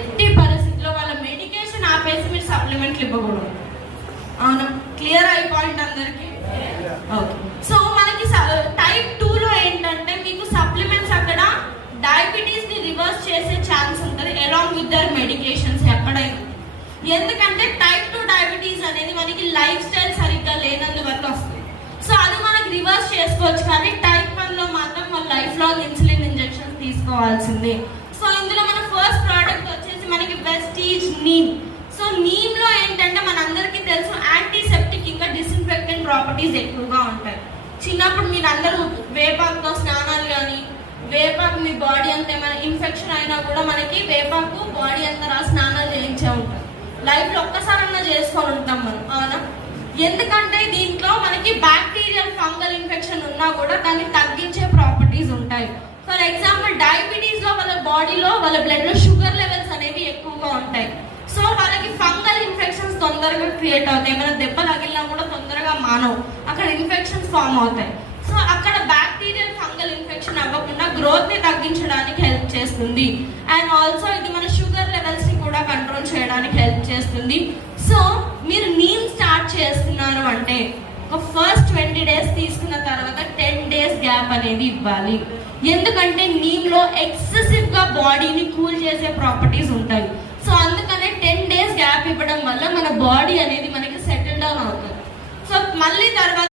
ఎట్టి పరిస్థితిలో వాళ్ళ మెడికేషన్ ఆపేసి మీరు సప్లిమెంట్లు ఇవ్వకూడదు. అవునా? క్లియర్ అయి పాయింట్ అందరికి? ఓకే. సో మనకి టైప్ 2లో ఏంటంటే మీకు సప్లిమెంట్స్ అక్కడ డయాబెటీస్ ని రివర్స్ చేసే ఛాన్స్ ఉంటుంది అలాంగ్ విత్ దర్ మెడికేషన్స్ ఎక్కడైనా. ఎందుకంటే టైప్ 2 డయాబెటీస్ అనేది మనకి లైఫ్ స్టైల్ సరిగ్గా లేనందువల్ల వస్తుంది. సో అది మనకి రివర్స్ చేసుకోవచ్చు. కానీ టైప్ 1లో మాత్రం మన లైఫ్ లాంగ్ ఇన్సులిన్ ఇంజెక్షన్స్ తీసుకోవాల్సిందే. సో ఇందులో మన ఫస్ట్ ప్రోడక్ట్ వచ్చేసి మనకి వెస్టీజ్ నీమ్. సో నీమ్ లో ఏంటంటే మనందరికీ తెలుసు యాంటీసెప్టిక్ ఇంకా డిస్ఇన్ఫెక్టెంట్ ప్రాపర్టీస్ ఎక్కువగా ఉంటాయి. చిన్నప్పుడు మీరు అందరూ వేపాకుతో స్నానాలు కానీ వేపాకు మీ బాడీ అంతా ఏమైనా ఇన్ఫెక్షన్ అయినా కూడా మనకి వేపాకు బాడీ అంతా స్నానాలు చేయించే ఉంటాం. లైఫ్ లో ఒక్కసారన్నా చేసుకొని ఉంటాం మనం. అవునా? ఎందుకంటే దీంట్లో మనకి బ్యాక్టీరియల్ ఫంగల్ ఇన్ఫెక్షన్ ఉన్నా కూడా దాన్ని తగ్గించే ప్రాపర్టీస్ ఉంటాయి. ఫర్ ఎగ్జాంపుల్ డయాబెటీస్ లో వాళ్ళ బాడీలో వాళ్ళ బ్లడ్ లో షుగర్ లెవెల్స్ అనేవి ఎక్కువగా ఉంటాయి. సో వాళ్ళకి ఫంగల్ ఇన్ఫెక్షన్స్ తొందరగా క్రియేట్ అవుతాయి. ఏమైనా దెబ్బ తగిలినా కూడా తొందరగా మానవు, అక్కడ ఇన్ఫెక్షన్స్ ఫామ్ అవుతాయి. సో అక్కడ బ్యాక్టీరియల్ ఫంగల్ ఇన్ఫెక్షన్ అవ్వకుండా గ్రోత్ ని తగ్గించడానికి హెల్ప్ చేస్తుంది. అండ్ ఆల్సో ఇది మన షుగర్ లెవెల్స్ ని కూడా కంట్రోల్ చేయడానికి హెల్ప్ చేస్తుంది. సో మీరు నీమ్ స్టార్ట్ చేస్తున్నారు అంటే ఒక ఫస్ట్ 20 days తీసుకున్న తర్వాత 10 days గ్యాప్ అనేది ఇవ్వాలి. ఎందుకంటే నీమ్ లో ఎక్సెసివ్ గా బాడీని కూల్ చేసే ప్రాపర్టీస్ ఉంటాయి. సో అందుకనే 10 days గ్యాప్ ఇవ్వడం వల్ల మన బాడీ అనేది మనకి సెటిల్ డౌన్ అవుతుంది. సో మళ్ళీ తర్వాత